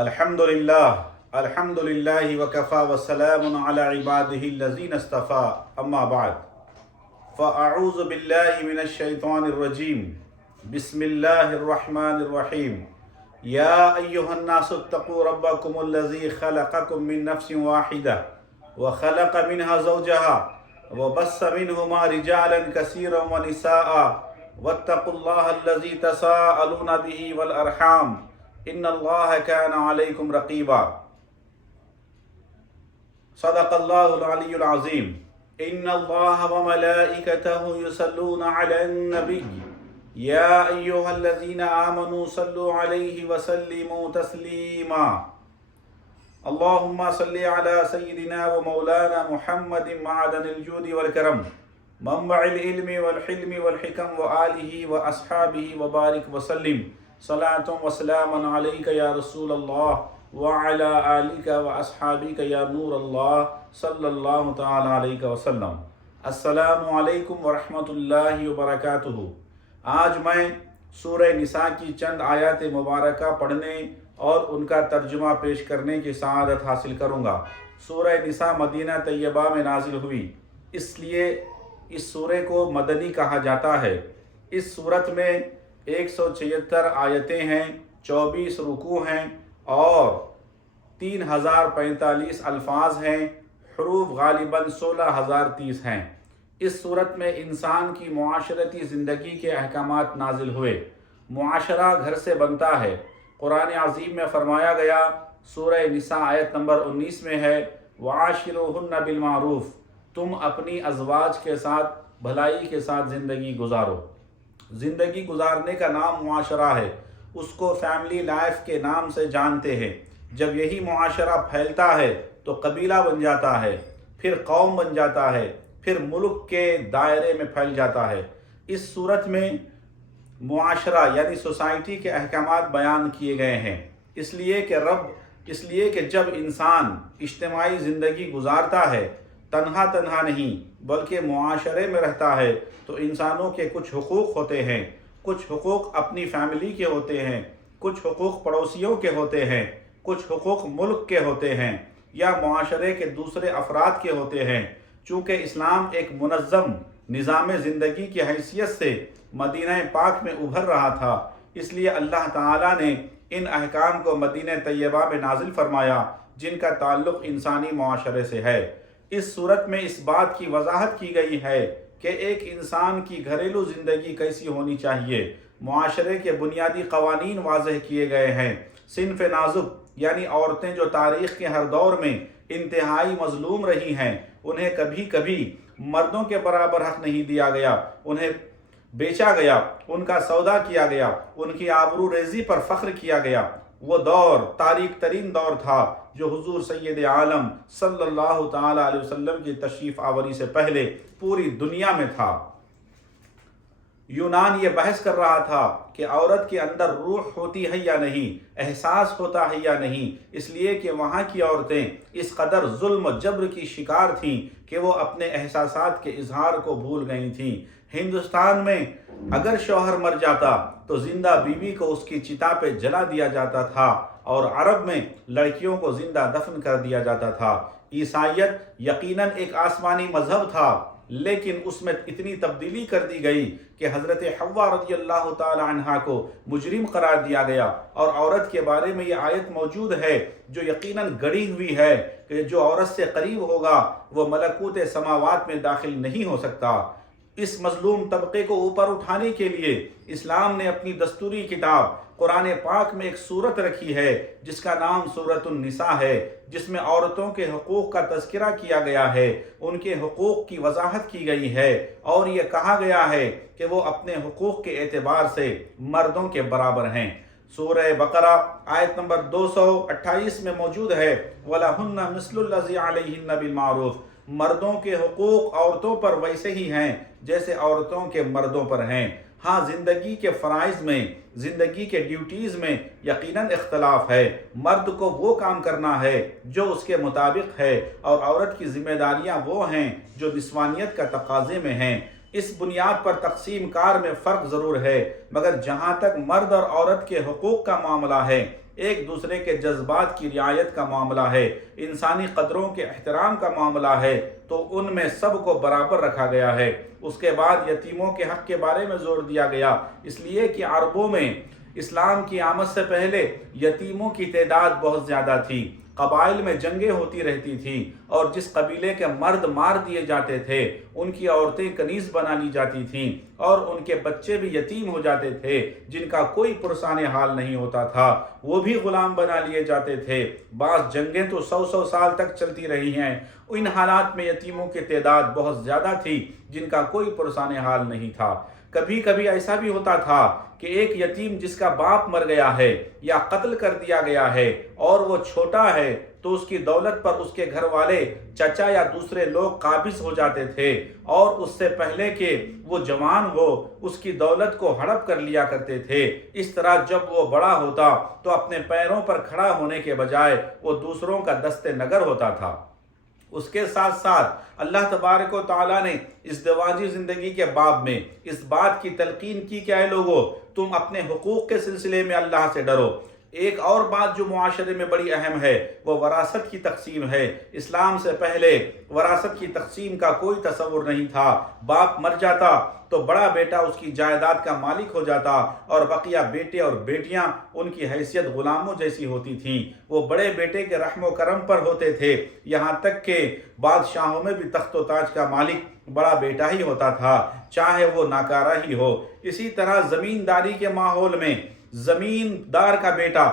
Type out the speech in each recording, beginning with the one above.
الحمد للہ وکفا وسلام علی عبادہ الذین اصطفیٰ اما بعد فاعوذ باللہ من الشیطان الرجیم بسم اللہ الرحمن الرحیم یا ایہا الناس اتقوا ربکم الذی خلقکم من نفس واحدہ وخلق منها زوجها وبث منہما رجالا کثیرا ونساء واتقوا اللہ الذی تساءلون به والارحام ان اللہ کان علیکم رقیبا صدق اللہ العلی العظیم ان اللہ وملائکتہ یصلون علی النبی یا ایہا الذین آمنوا صلوا علیہ وسلموا تسلیما اللہم صلی علی سیدنا ومولانا محمد معدن الجود والکرم منبع العلم والحلم والحکم وآلہ واصحابہ وبارک وسلم صلاۃ و سلام علیک یا رسول اللہ وعلی آلک و اصحابک یا نور اللہ صلی اللہ تعالی علیہ وسلم۔ السلام علیکم ورحمۃ اللہ وبرکاتہ۔ آج میں سورہ نساء کی چند آیات مبارکہ پڑھنے اور ان کا ترجمہ پیش کرنے کی سعادت حاصل کروں گا۔ سورہ نساء مدینہ طیبہ میں نازل ہوئی، اس لیے اس سورہ کو مدنی کہا جاتا ہے۔ اس سورت میں 176 آیتیں ہیں، 24 رکوع ہیں اور 3045 الفاظ ہیں۔ حروف غالباً 16030 ہیں۔ اس صورت میں انسان کی معاشرتی زندگی کے احکامات نازل ہوئے۔ معاشرہ گھر سے بنتا ہے۔ قرآن عظیم میں فرمایا گیا، سورہ نساء آیت نمبر 19 میں ہے، وعاشروہن بالمعروف، تم اپنی ازواج کے ساتھ بھلائی کے ساتھ زندگی گزارو۔ زندگی گزارنے کا نام معاشرہ ہے، اس کو فیملی لائف کے نام سے جانتے ہیں۔ جب یہی معاشرہ پھیلتا ہے تو قبیلہ بن جاتا ہے، پھر قوم بن جاتا ہے، پھر ملک کے دائرے میں پھیل جاتا ہے۔ اس صورت میں معاشرہ یعنی سوسائٹی کے احکامات بیان کیے گئے ہیں، اس لیے کہ جب انسان اجتماعی زندگی گزارتا ہے، تنہا نہیں بلکہ معاشرے میں رہتا ہے، تو انسانوں کے کچھ حقوق ہوتے ہیں۔ کچھ حقوق اپنی فیملی کے ہوتے ہیں، کچھ حقوق پڑوسیوں کے ہوتے ہیں، کچھ حقوق ملک کے ہوتے ہیں یا معاشرے کے دوسرے افراد کے ہوتے ہیں۔ چونکہ اسلام ایک منظم نظام زندگی کی حیثیت سے مدینہ پاک میں ابھر رہا تھا، اس لیے اللہ تعالیٰ نے ان احکام کو مدینہ طیبہ میں نازل فرمایا جن کا تعلق انسانی معاشرے سے ہے۔ اس صورت میں اس بات کی وضاحت کی گئی ہے کہ ایک انسان کی گھریلو زندگی کیسی ہونی چاہیے۔ معاشرے کے بنیادی قوانین واضح کیے گئے ہیں۔ صنف نازک یعنی عورتیں جو تاریخ کے ہر دور میں انتہائی مظلوم رہی ہیں، انہیں کبھی کبھی مردوں کے برابر حق نہیں دیا گیا، انہیں بیچا گیا، ان کا سودا کیا گیا، ان کی آبرو ریزی پر فخر کیا گیا۔ وہ دور تاریک ترین دور تھا جو حضور سید عالم صلی اللہ تعالی علیہ وسلم کی تشریف آوری سے پہلے پوری دنیا میں تھا۔ یونان یہ بحث کر رہا تھا کہ عورت کے اندر روح ہوتی ہے یا نہیں، احساس ہوتا ہے یا نہیں، اس لیے کہ وہاں کی عورتیں اس قدر ظلم و جبر کی شکار تھیں کہ وہ اپنے احساسات کے اظہار کو بھول گئی تھیں۔ ہندوستان میں اگر شوہر مر جاتا تو زندہ بیوی کو اس کی چتا پہ جلا دیا جاتا تھا، اور عرب میں لڑکیوں کو زندہ دفن کر دیا جاتا تھا۔ عیسائیت یقیناً ایک آسمانی مذہب تھا، لیکن اس میں اتنی تبدیلی کر دی گئی کہ حضرت حوا رضی اللہ تعالی عنہا کو مجرم قرار دیا گیا، اور عورت کے بارے میں یہ آیت موجود ہے جو یقیناً گڑھی ہوئی ہے کہ جو عورت سے قریب ہوگا وہ ملکوت سماوات میں داخل نہیں ہو سکتا۔ اس مظلوم طبقے کو اوپر اٹھانے کے لیے اسلام نے اپنی دستوری کتاب قرآن پاک میں ایک سورت رکھی ہے جس کا نام سورۃ النساء ہے، جس میں عورتوں کے حقوق کا تذکرہ کیا گیا ہے، ان کے حقوق کی وضاحت کی گئی ہے، اور یہ کہا گیا ہے کہ وہ اپنے حقوق کے اعتبار سے مردوں کے برابر ہیں۔ سورہ بقرہ آیت نمبر 228 میں موجود ہے، وَلَهُنَّ مِثْلُ الَّذِي عَلَيْهِنَّ بِالْمَعْرُوفِ، مردوں کے حقوق عورتوں پر ویسے ہی ہیں جیسے عورتوں کے مردوں پر ہیں۔ ہاں، زندگی کے فرائض میں، زندگی کے ڈیوٹیز میں یقیناً اختلاف ہے۔ مرد کو وہ کام کرنا ہے جو اس کے مطابق ہے، اور عورت کی ذمہ داریاں وہ ہیں جو نسوانیت کا تقاضے میں ہیں۔ اس بنیاد پر تقسیم کار میں فرق ضرور ہے، مگر جہاں تک مرد اور عورت کے حقوق کا معاملہ ہے، ایک دوسرے کے جذبات کی رعایت کا معاملہ ہے، انسانی قدروں کے احترام کا معاملہ ہے، تو ان میں سب کو برابر رکھا گیا ہے۔ اس کے بعد یتیموں کے حق کے بارے میں زور دیا گیا، اس لیے کہ عربوں میں اسلام کی آمد سے پہلے یتیموں کی تعداد بہت زیادہ تھی، قبائل میں جنگیں ہوتی رہتی تھیں، اور جس قبیلے کے مرد مار دیے جاتے تھے ان کی عورتیں کنیز بنا لی جاتی تھیں، اور ان کے بچے بھی یتیم ہو جاتے تھے جن کا کوئی پرسان حال نہیں ہوتا تھا، وہ بھی غلام بنا لیے جاتے تھے۔ بعض جنگیں تو 100 سال تک چلتی رہی ہیں۔ ان حالات میں یتیموں کی تعداد بہت زیادہ تھی جن کا کوئی پرسان حال نہیں تھا۔ کبھی کبھی ایسا بھی ہوتا تھا کہ ایک یتیم جس کا باپ مر گیا ہے یا قتل کر دیا گیا ہے اور وہ چھوٹا ہے، تو اس کی دولت پر اس کے گھر والے، چچا یا دوسرے لوگ قابض ہو جاتے تھے، اور اس سے پہلے کہ وہ جوان ہو اس کی دولت کو ہڑپ کر لیا کرتے تھے۔ اس طرح جب وہ بڑا ہوتا تو اپنے پیروں پر کھڑا ہونے کے بجائے وہ دوسروں کا دست نگر ہوتا تھا۔ اس کے ساتھ ساتھ اللہ تبارک و تعالیٰ نے ازدواجی زندگی کے باب میں اس بات کی تلقین کی کہ اے لوگو، تم اپنے حقوق کے سلسلے میں اللہ سے ڈرو۔ ایک اور بات جو معاشرے میں بڑی اہم ہے وہ وراثت کی تقسیم ہے۔ اسلام سے پہلے وراثت کی تقسیم کا کوئی تصور نہیں تھا۔ باپ مر جاتا تو بڑا بیٹا اس کی جائیداد کا مالک ہو جاتا، اور بقیہ بیٹے اور بیٹیاں ان کی حیثیت غلاموں جیسی ہوتی تھیں۔ وہ بڑے بیٹے کے رحم و کرم پر ہوتے تھے، یہاں تک کہ بادشاہوں میں بھی تخت و تاج کا مالک بڑا بیٹا ہی ہوتا تھا، چاہے وہ ناکارہ ہی ہو۔ اسی طرح زمینداری کے ماحول میں زمیندار کا بیٹا،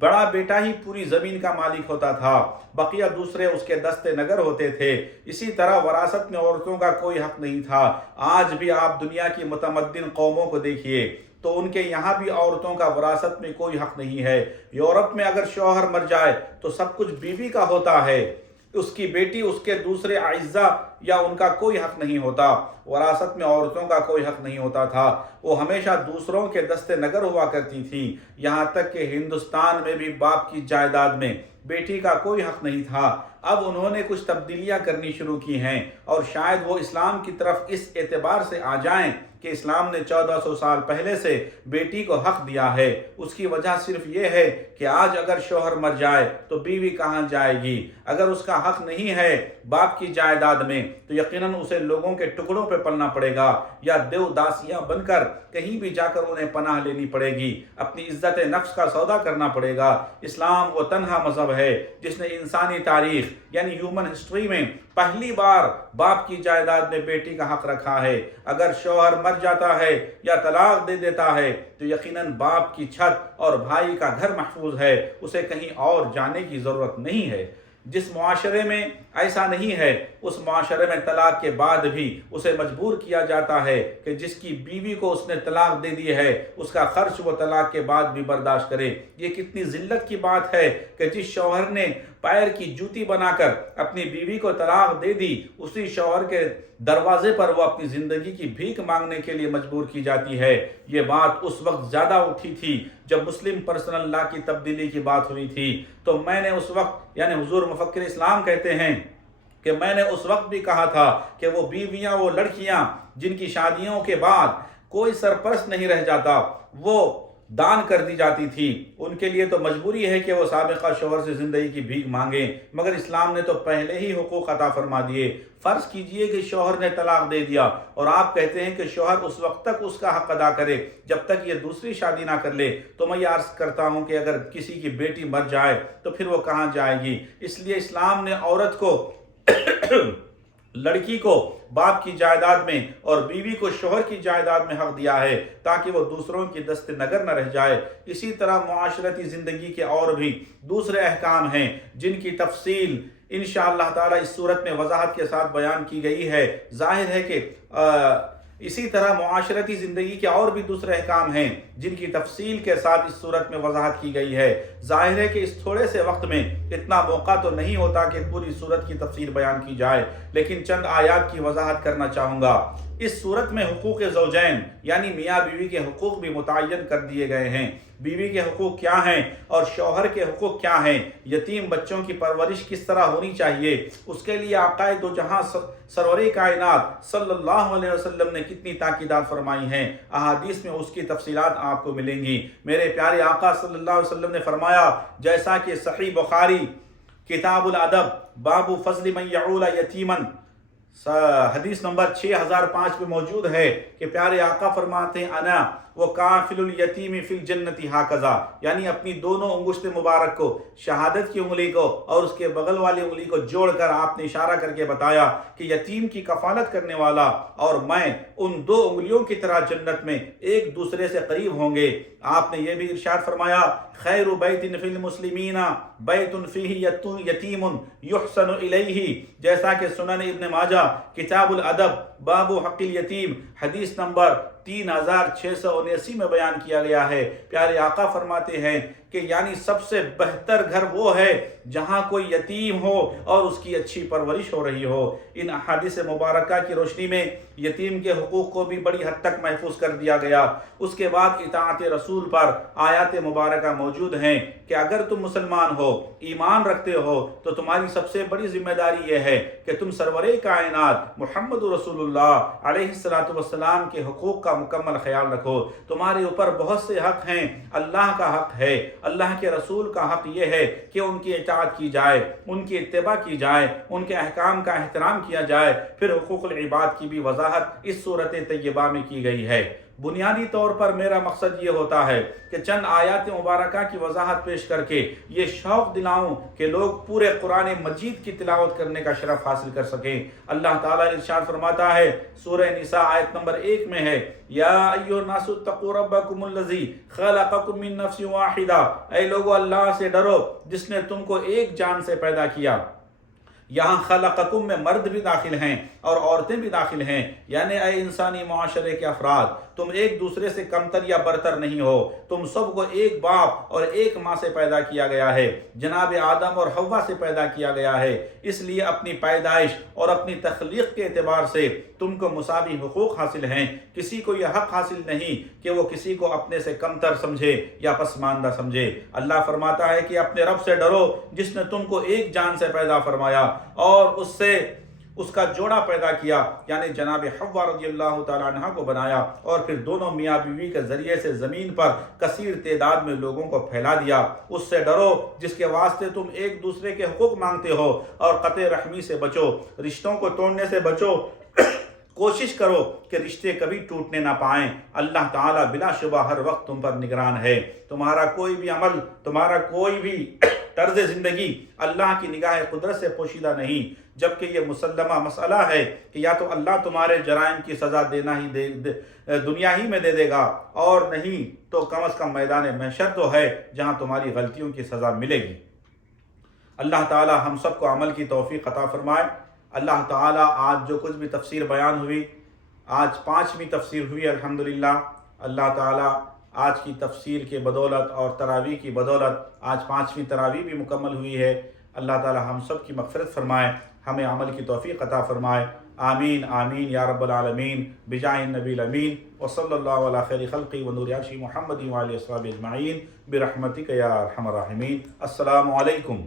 بڑا بیٹا ہی پوری زمین کا مالک ہوتا تھا، بقیہ دوسرے اس کے دست نگر ہوتے تھے۔ اسی طرح وراثت میں عورتوں کا کوئی حق نہیں تھا۔ آج بھی آپ دنیا کی متمدن قوموں کو دیکھیے تو ان کے یہاں بھی عورتوں کا وراثت میں کوئی حق نہیں ہے۔ یورپ میں اگر شوہر مر جائے تو سب کچھ بیوی کا ہوتا ہے، اس کی بیٹی، اس کے دوسرے اعزاء یا ان کا کوئی حق نہیں ہوتا۔ وراثت میں عورتوں کا کوئی حق نہیں ہوتا تھا، وہ ہمیشہ دوسروں کے دست نگر ہوا کرتی تھی۔ یہاں تک کہ ہندوستان میں بھی باپ کی جائیداد میں بیٹی کا کوئی حق نہیں تھا۔ اب انہوں نے کچھ تبدیلیاں کرنی شروع کی ہیں، اور شاید وہ اسلام کی طرف اس اعتبار سے آ جائیں کہ اسلام نے 1400 سال پہلے سے بیٹی کو حق دیا ہے۔ اس کی وجہ صرف یہ ہے کہ آج اگر شوہر مر جائے تو بیوی کہاں جائے گی؟ اگر اس کا حق نہیں ہے باپ کی جائیداد میں تو یقیناً اسے لوگوں کے ٹکڑوں پہ پلنا پڑے گا، یا دیو داسیاں بن کر کہیں بھی جا کر انہیں پناہ لینی پڑے گی، اپنی عزت نفس کا سودا کرنا پڑے گا۔ اسلام وہ تنہا مذہب ہے جس نے انسانی تاریخ یعنی ہیومن ہسٹری میں پہلی بار باپ کی جائیداد میں بیٹی کا حق رکھا ہے۔ اگر شوہر مر جاتا ہے یا طلاق دے دیتا ہے تو یقیناً باپ کی چھت اور بھائی کا گھر محفوظ ہے، اسے کہیں اور جانے کی ضرورت نہیں ہے۔ جس معاشرے میں ایسا نہیں ہے اس معاشرے میں طلاق کے بعد بھی اسے مجبور کیا جاتا ہے کہ جس کی بیوی کو اس نے طلاق دے دی ہے اس کا خرچ وہ طلاق کے بعد بھی برداشت کرے۔ یہ کتنی ذلت کی بات ہے کہ جس شوہر نے پیر کی جوتی بنا کر اپنی بیوی کو طلاق دے دی، اسی شوہر کے دروازے پر وہ اپنی زندگی کی بھیک مانگنے کے لیے مجبور کی جاتی ہے۔ یہ بات اس وقت زیادہ اٹھی تھی جب مسلم پرسنل لا کی تبدیلی کی بات ہوئی تھی، تو میں نے اس وقت یعنی حضور مفکر اسلام کہتے ہیں کہ میں نے اس وقت بھی کہا تھا کہ وہ بیویاں، وہ لڑکیاں جن کی شادیوں کے بعد کوئی سرپرست نہیں رہ جاتا، وہ دان کر دی جاتی تھی، ان کے لیے تو مجبوری ہے کہ وہ سابقہ شوہر سے زندگی کی بھیک مانگیں، مگر اسلام نے تو پہلے ہی حقوق عطا فرما دیے۔ فرض کیجئے کہ شوہر نے طلاق دے دیا اور آپ کہتے ہیں کہ شوہر اس وقت تک اس کا حق ادا کرے جب تک یہ دوسری شادی نہ کر لے، تو میں یہ عرض کرتا ہوں کہ اگر کسی کی بیٹی مر جائے تو پھر وہ کہاں جائے گی؟ اس لیے اسلام نے عورت کو لڑکی کو باپ کی جائیداد میں اور بیوی کو شوہر کی جائیداد میں حق دیا ہے تاکہ وہ دوسروں کی دست نگر نہ رہ جائے۔ اسی طرح معاشرتی زندگی کے اور بھی دوسرے احکام ہیں جن کی تفصیل انشاءاللہ تعالی اس صورت میں وضاحت کے ساتھ بیان کی گئی ہے۔ ظاہر ہے کہ اسی طرح معاشرتی زندگی کے اور بھی دوسرے احکام ہیں جن کی تفصیل کے ساتھ اس صورت میں وضاحت کی گئی ہے۔ ظاہر ہے کہ اس تھوڑے سے وقت میں اتنا موقع تو نہیں ہوتا کہ پوری صورت کی تفصیل بیان کی جائے، لیکن چند آیات کی وضاحت کرنا چاہوں گا۔ اس صورت میں حقوق زوجین یعنی میاں بیوی کے حقوق بھی متعین کر دیے گئے ہیں۔ بیوی کے حقوق کیا ہیں اور شوہر کے حقوق کیا ہیں، یتیم بچوں کی پرورش کس طرح ہونی چاہیے، اس کے لیے آقا دو جہاں سرور کائنات صلی اللہ علیہ وسلم نے کتنی تاکیدات فرمائی ہیں، احادیث میں اس کی تفصیلات آپ کو ملیں گی۔ میرے پیارے آقا صلی اللہ علیہ وسلم نے فرمایا، جیسا کہ صحیح بخاری کتاب الادب باب فضل من یعول یتیما حدیث نمبر 6005 پہ موجود ہے کہ پیارے آقا فرماتے ہیں، انا وکافل الیتیم فی الجنت ہاکذا، یعنی اپنی دونوں انگشت مبارک کو، شہادت کی انگلی کو اور اس کے بغل والی انگلی کو جوڑ کر آپ نے اشارہ کر کے بتایا کہ یتیم کی کفالت کرنے والا اور میں ان دو انگلیوں کی طرح جنت میں ایک دوسرے سے قریب ہوں گے۔ آپ نے یہ بھی ارشاد فرمایا، خیر بیت فی المسلمین بیت فیہ یتیم یحسن الیہ، جیسا کہ سنن ابن ماجہ کتاب الادب باب حق الیتیم حدیث نمبر 3679 میں بیان کیا گیا ہے۔ پیارے آقا فرماتے ہیں کہ یعنی سب سے بہتر گھر وہ ہے جہاں کوئی یتیم ہو اور اس کی اچھی پرورش ہو رہی ہو۔ ان احادیث مبارکہ کی روشنی میں یتیم کے حقوق کو بھی بڑی حد تک محفوظ کر دیا گیا۔ اس کے بعد اطاعت رسول پر آیات مبارکہ موجود ہیں کہ اگر تم مسلمان ہو، ایمان رکھتے ہو، تو تمہاری سب سے بڑی ذمہ داری یہ ہے کہ تم سرور کائنات محمد رسول اللہ علیہ السلام کے حقوق کا مکمل خیال رکھو۔ تمہارے اوپر بہت سے حق ہیں، اللہ کا حق ہے، اللہ کے رسول کا حق یہ ہے کہ ان کی اطاعت کی جائے، ان کی اتباع کی جائے، ان کے احکام کا احترام کیا جائے۔ پھر حقوق العباد کی بھی وضاحت اس صورت طیبہ میں کی گئی ہے۔ بنیادی طور پر میرا مقصد یہ ہوتا ہے کہ چند آیات مبارکہ کی وضاحت پیش کر کے یہ شوق دلاؤں کہ لوگ پورے قرآن مجید کی تلاوت کرنے کا شرف حاصل کر سکیں۔ اللہ تعالیٰ ارشاد فرماتا ہے سورہ نساء آیت نمبر 1 میں ہے، یا ایھا الناس اتقوا ربکم الذی خلقکم من نفس واحدہ، اے لوگو اللہ سے ڈرو جس نے تم کو ایک جان سے پیدا کیا۔ یہاں خلقکم میں مرد بھی داخل ہیں اور عورتیں بھی داخل ہیں، یعنی اے انسانی معاشرے کے افراد، تم ایک دوسرے سے کمتر یا برتر نہیں ہو، تم سب کو ایک باپ اور ایک ماں سے پیدا کیا گیا ہے، جناب آدم اور حوا سے پیدا کیا گیا ہے۔ اس لیے اپنی پیدائش اور اپنی تخلیق کے اعتبار سے تم کو مساوی حقوق حاصل ہیں۔ کسی کو یہ حق حاصل نہیں کہ وہ کسی کو اپنے سے کمتر سمجھے یا پسماندہ سمجھے۔ اللہ فرماتا ہے کہ اپنے رب سے ڈرو جس نے تم کو ایک جان سے پیدا فرمایا اور اس سے اس کا جوڑا پیدا کیا، یعنی جناب حوا رضی اللہ تعالیٰ عنہ کو بنایا، اور پھر دونوں میاں بیوی کے ذریعے سے زمین پر کثیر تعداد میں لوگوں کو پھیلا دیا۔ اس سے ڈرو جس کے واسطے تم ایک دوسرے کے حقوق مانگتے ہو، اور قطع رحمی سے بچو، رشتوں کو توڑنے سے بچو۔ کوشش کرو کہ رشتے کبھی ٹوٹنے نہ پائیں۔ اللہ تعالیٰ بلا شبہ ہر وقت تم پر نگران ہے۔ تمہارا کوئی بھی عمل، تمہارا کوئی بھی طرز زندگی اللہ کی نگاہ قدرت سے پوشیدہ نہیں، جبکہ یہ مسلمہ مسئلہ ہے کہ یا تو اللہ تمہارے جرائم کی سزا دینا ہی دنیا ہی میں دے دے گا، اور نہیں تو کم از کم میدان محشر تو ہے جہاں تمہاری غلطیوں کی سزا ملے گی۔ اللہ تعالی ہم سب کو عمل کی توفیق عطا فرمائے۔ اللہ تعالی آج جو کچھ بھی تفسیر بیان ہوئی، آج 5ویں تفسیر ہوئی الحمدللہ، اللہ تعالی آج کی تفسیر کے بدولت اور تراویح کی بدولت آج 5ویں تراویح بھی مکمل ہوئی ہے۔ اللہ تعالی ہم سب کی مغفرت فرمائے، ہمیں عمل کی توفیق عطا فرمائے۔ آمین آمین یا رب العالمین، بجاہ النبی الامین، وصلی اللہ علی خیر خلقی ونور عرش محمد وعلی اصحابہ اجمعین، برحمتک یا ارحم الراحمین۔ السلام علیکم۔